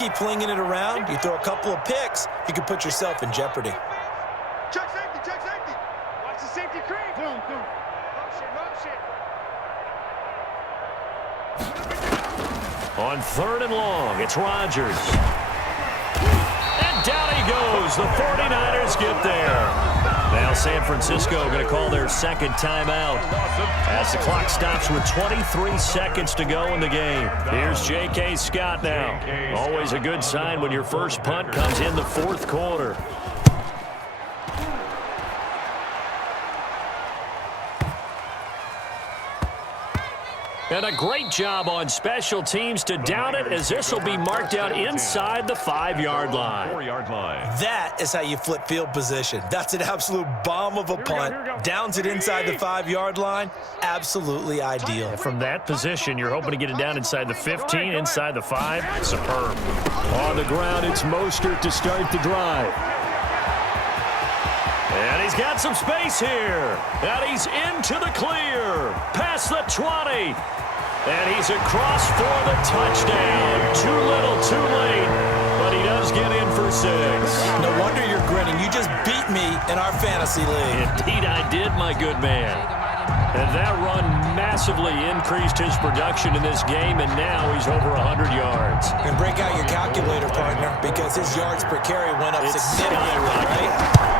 Keep flinging it around. You throw a couple of picks, you can put yourself in jeopardy. Check safety, check safety. Watch the safety creep. Boom, boom. Motion. On 3rd and long, it's Rodgers. And down he goes. The 49ers get there. Now San Francisco going to call their second timeout as the clock stops with 23 seconds to go in the game. Here's J.K. Scott now. Always a good sign when your first punt comes in the 4th quarter. And a great job on special teams to down it, as this will be marked out inside the 5-yard line. That is how you flip field position. That's an absolute bomb of a punt. Downs it inside the 5-yard line. Absolutely ideal. And from that position, you're hoping to get it down inside the 15, inside the 5. Superb. On the ground, it's Mostert to start the drive. And he's got some space here. And he's into the clear. Past the 20. And he's across for the touchdown. Too little, too late. But he does get in for 6. No wonder you're grinning. You just beat me in our fantasy league. Indeed I did, my good man. And that run massively increased his production in this game, and now he's over 100 yards. And break out your calculator, partner, because his yards per carry went up significantly, right?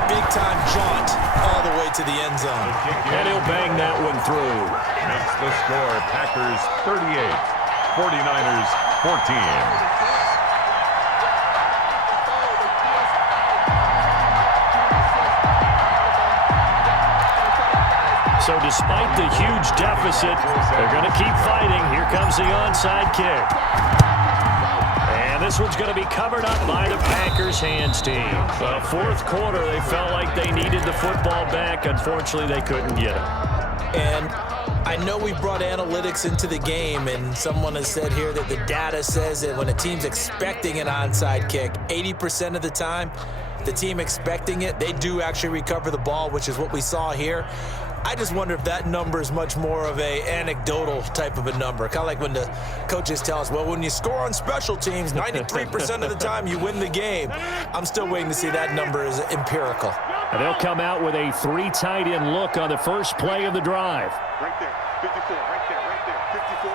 Big-time jaunt all the way to the end zone. And he'll bang that one through. Makes the score Packers 38, 49ers 14. So despite the huge deficit, they're going to keep fighting. Here comes the onside kick. And this one's going to be covered up by the Packers hands team. The 4th quarter, they felt like they needed the football back. Unfortunately, they couldn't get it. And I know we brought analytics into the game, and someone has said here that the data says that when a team's expecting an onside kick, 80% of the time, the team expecting it, they do actually recover the ball, which is what we saw here. I just wonder if that number is much more of a anecdotal type of a number. Kind of like when the coaches tell us, well, when you score on special teams, 93% of the time you win the game. I'm still waiting to see that number is empirical. And they'll come out with a 3 tight end look on the first play of the drive. Right there, 54, right there, 54,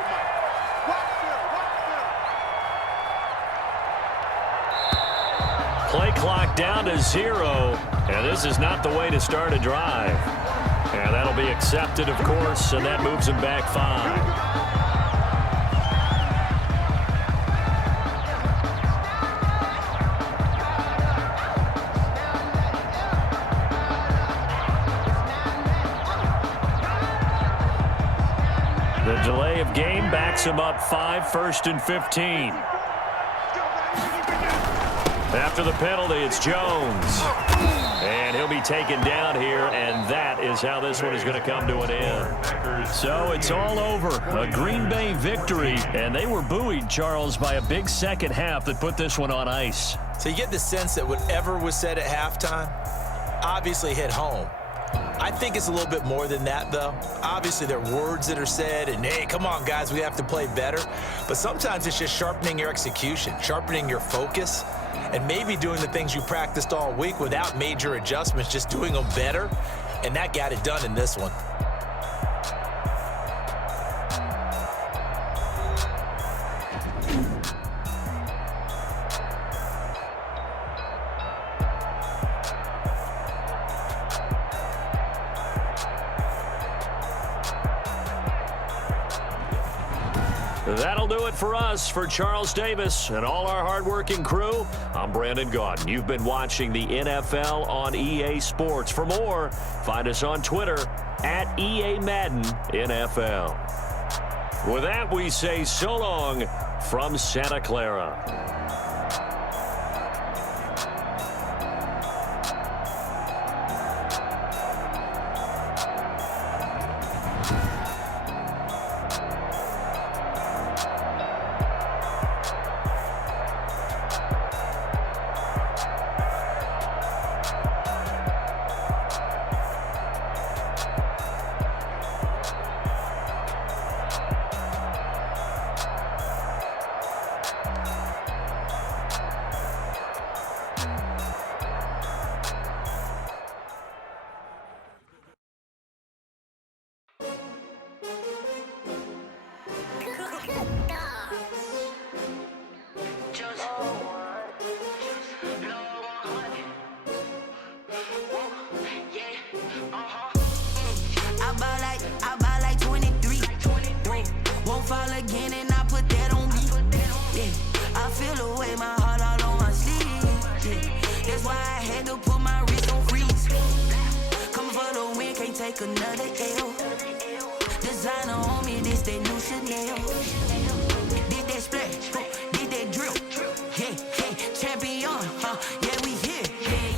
Mike. Play clock down to 0, and this is not the way to start a drive. And that'll be accepted, of course, and that moves him back 5. The delay of game backs him up 5, 1st and 15. After the penalty, it's Jones. And he'll be taken down here, and that is how this one is going to come to an end. So it's all over. A Green Bay victory, and they were buoyed, Charles, by a big second half that put this one on ice. So you get the sense that whatever was said at halftime obviously hit home. I think it's a little bit more than that, though. Obviously, there are words that are said, and, hey, come on, guys, we have to play better. But sometimes it's just sharpening your execution, sharpening your focus, and maybe doing the things you practiced all week without major adjustments, just doing them better, and that got it done in this one. That'll do it for us. For Charles Davis and all our hardworking crew, I'm Brandon Gaudin. You've been watching the NFL on EA Sports. For more, find us on Twitter at EA Madden NFL. With that, we say so long from Santa Clara. away my heart all on my sleeve. Yeah. That's why I had to put my wrist on freeze. Coming for the win, can't take another L. Designer on me, this that new Chanel. Did that splash, did that drill. Yeah, champion, yeah, we here.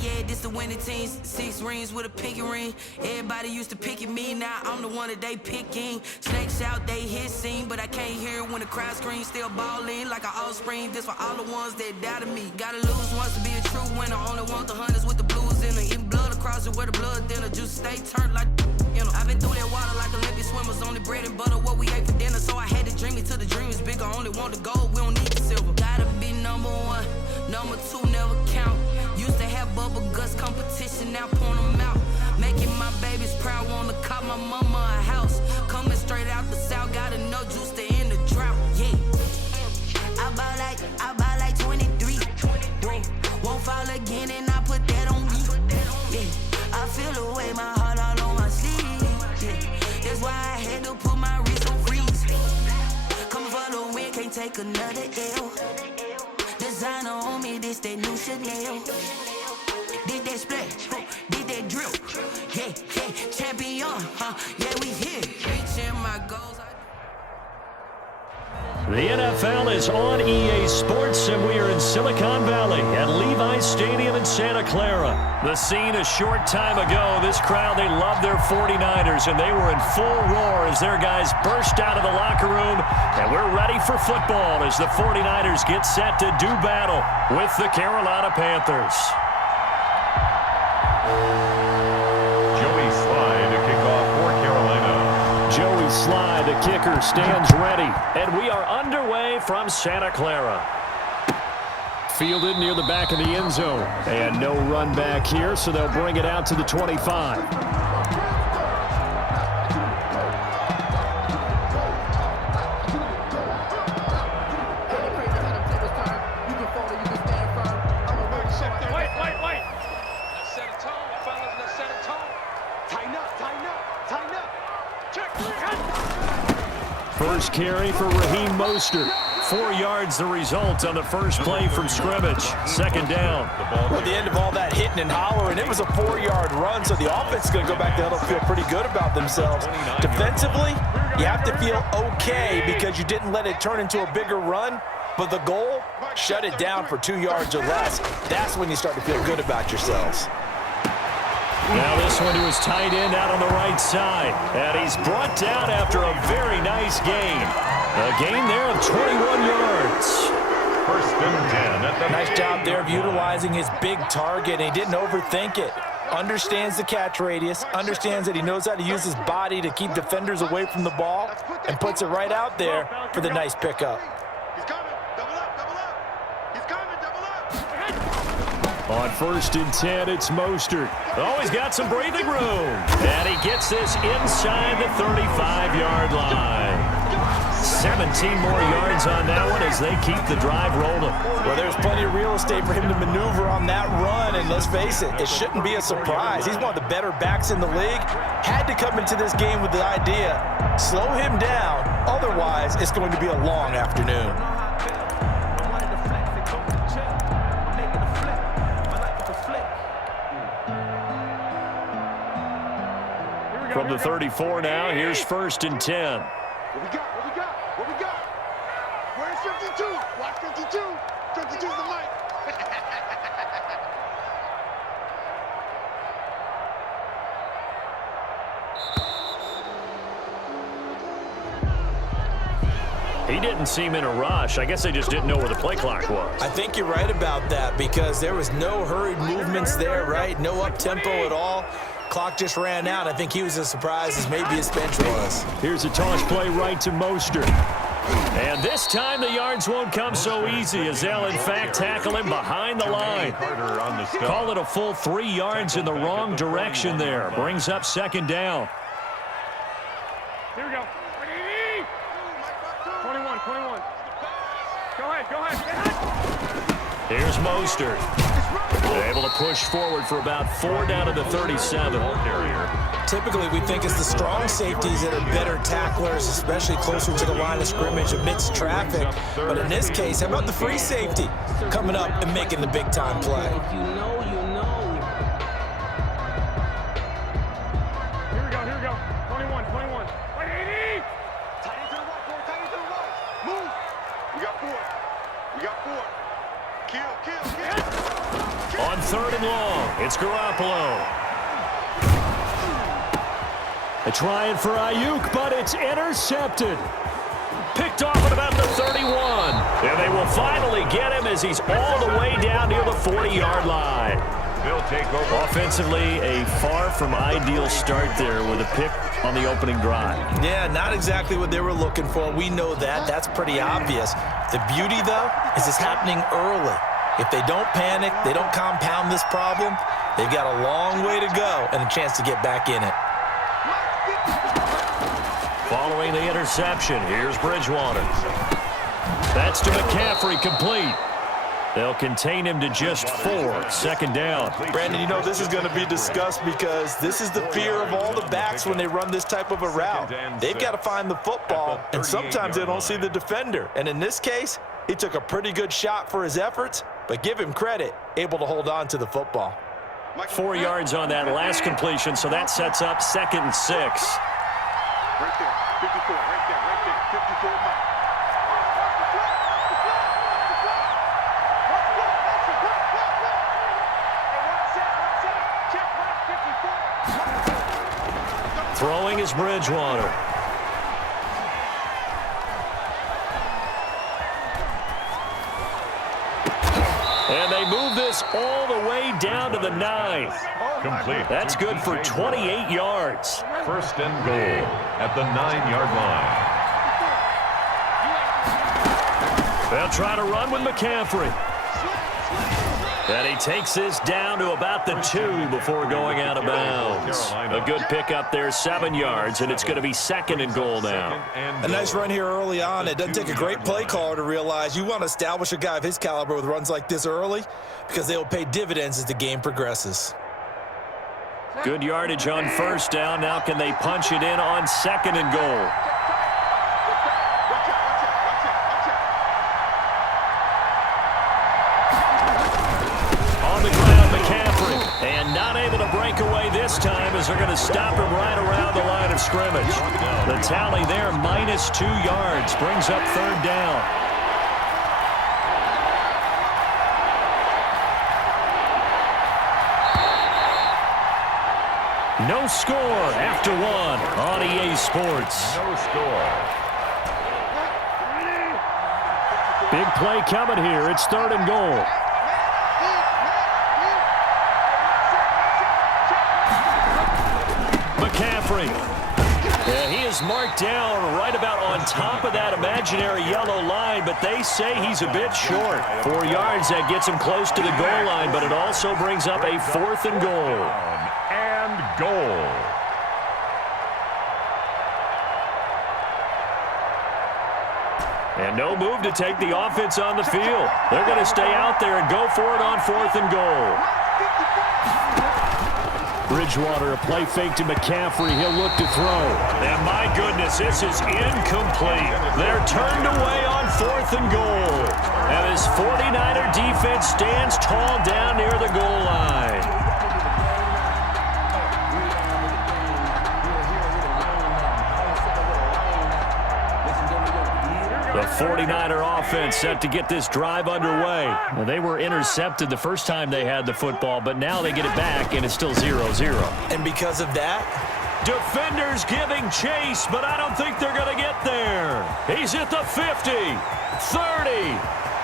Yeah, this the winning team. 6 rings with a pinky ring. Everybody used to picking me, now I'm the one that they picking. Snakes out, they hit scene, but I can't hear it when the crowd screams. Still ballin' like an offspring. This for all the ones that doubted me. Gotta lose once to be a true winner. Only want the hunters with the blues in it. Eating blood across it where the blood dinner. Juice stay turned like, you know. I've been through that water like Olympic swimmers. Only bread and butter, what we ate for dinner. So I had to dream it till the dream is bigger. Only want the gold, we don't need the silver. Gotta be number 1, number 2 never count. Used to have bubble guts competition, now point them out. Making my babies proud, wanna cop my mama a house. Coming straight out the south, got enough juice to end the drought. Yeah, I buy like 23. Whoa, won't fall again, and I put that on me. Yeah, I feel away my heart all on my sleeve. Yeah, that's why I had to put my wrist on freeze. Coming for the win, can't take another L. Designer on me, this that new Chanel. Did that splash, did that drill. Yeah, champion, yeah, we here. Reaching my goals. The NFL is on EA Sports, and we are in Silicon Valley at Levi's Stadium in Santa Clara. The scene a short time ago, this crowd, they love their 49ers, and they were in full roar as their guys burst out of the locker room, and we're ready for football as the 49ers get set to do battle with the Carolina Panthers. Joey Slye to kick off for Carolina. Joey Slye, the kicker, stands ready, and we are underway from Santa Clara. Fielded near the back of the end zone, and no run back here, so they'll bring it out to the 25. First carry for Raheem Mostert. 4 yards the result on the first play from scrimmage. Second down. At the end of all that hitting and hollering, it was a 4-yard run, so the offense is going to go back there and feel pretty good about themselves. Defensively, you have to feel okay because you didn't let it turn into a bigger run, but the goal, shut it down for 2 yards or less. That's when you start to feel good about yourselves. Now this one to his tight end out on the right side. And he's brought down after a very nice gain. A gain there of 21 yards. First and 10 at the Nice job there of utilizing his big target, and he didn't overthink it. Understands the catch radius, understands that he knows how to use his body to keep defenders away from the ball, and puts it right out there for the nice pickup. He's coming. Double up. He's coming. Double up. On first and 10, it's Mostert. Oh, he's got some breathing room. And he gets this inside the 35-yard line. 17 more yards on that one as they keep the drive rolling. Well, there's plenty of real estate for him to maneuver on that run, and let's face it, it shouldn't be a surprise. He's one of the better backs in the league. Had to come into this game with the idea, slow him down, otherwise it's going to be a long afternoon. From the 34 now, here's first and 10. What we got? Where's 52? Watch 52. 52's the mic. He didn't seem in a rush. I guess they just didn't know where the play clock was. I think you're right about that because there was no hurried movements there, right? No up-tempo at all. Clock just ran out. I think he was as surprised as maybe his bench was. Here's a toss play right to Mostert. And this time the yards won't come so easy as they'll, in fact, tackle him behind the line. Call it a full 3 yards in the wrong direction there. Brings up second down. Here we go. 21. Go ahead. Here's Mostert. They're able to push forward for about 4 down to the 37. Typically, we think it's the strong safeties that are better tacklers, especially closer to the line of scrimmage amidst traffic. But in this case, how about the free safety coming up and making the big-time play? Here we go. 21. Wait, 80! Tight end to the right, boy. Tight end to the right. Move. We got 4. Kill. On 3rd and long, it's Garoppolo. They're trying for Ayuk, but it's intercepted. Picked off at about the 31. And they will finally get him as he's all the way down near the 40-yard line. They'll take over. Offensively, a far from ideal start there with a pick on the opening drive. Yeah, not exactly what they were looking for. We know that. That's pretty obvious. The beauty, though, is it's happening early. If they don't panic, they don't compound this problem, they've got a long way to go and a chance to get back in it. Following the interception, here's Bridgewater. That's to McCaffrey, complete. They'll contain him to just 4, 2nd down. Brandon, you know this is going to be discussed because this is the fear of all the backs when they run this type of a route. They've got to find the football, and sometimes they don't see the defender. And in this case, he took a pretty good shot for his efforts, but give him credit, able to hold on to the football. 4 yards on that last completion, so that sets up 2nd and 6. Right there. 54. Right there. 54. Throwing is Bridgewater. And they move this all the way down to the 9. Complete. That's good for 28 yards. 1st and goal at the 9-yard line. They'll try to run with McCaffrey. And he takes this down to about the 2 before going out of bounds. A good pickup there, 7 yards, and it's going to be 2nd and goal now. A nice run here early on. It doesn't take a great play caller to realize you want to establish a guy of his caliber with runs like this early because they will pay dividends as the game progresses. Good yardage on 1st down. Now can they punch it in on 2nd and goal? And not able to break away this time as they're going to stop him right around the line of scrimmage. The tally there, -2 yards, brings up 3rd down. No score after 1 on EA Sports. No score. Big play coming here. It's 3rd and goal. McCaffrey. Yeah, he is marked down right about on top of that imaginary yellow line, but they say he's a bit short. 4 yards, that gets him close to the goal line, but it also brings up a 4th and goal. And goal. And no move to take the offense on the field. They're going to stay out there and go for it on 4th and goal. Bridgewater, a play fake to McCaffrey. He'll look to throw. And my goodness, this is incomplete. They're turned away on 4th and goal. And his 49er defense stands tall down near the goal line. The 49er offense set to get this drive underway. Well, they were intercepted the first time they had the football, but now they get it back, and it's still 0-0. And because of that, defenders giving chase, but I don't think they're going to get there. He's at the 50, 30,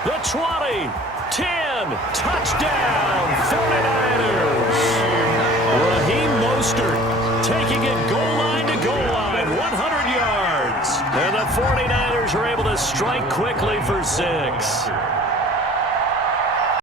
the 20, 10, touchdown, 49ers. Raheem Mostert taking it goal line to goal line, 100 yards. And the 49ers are able to strike quickly for 6.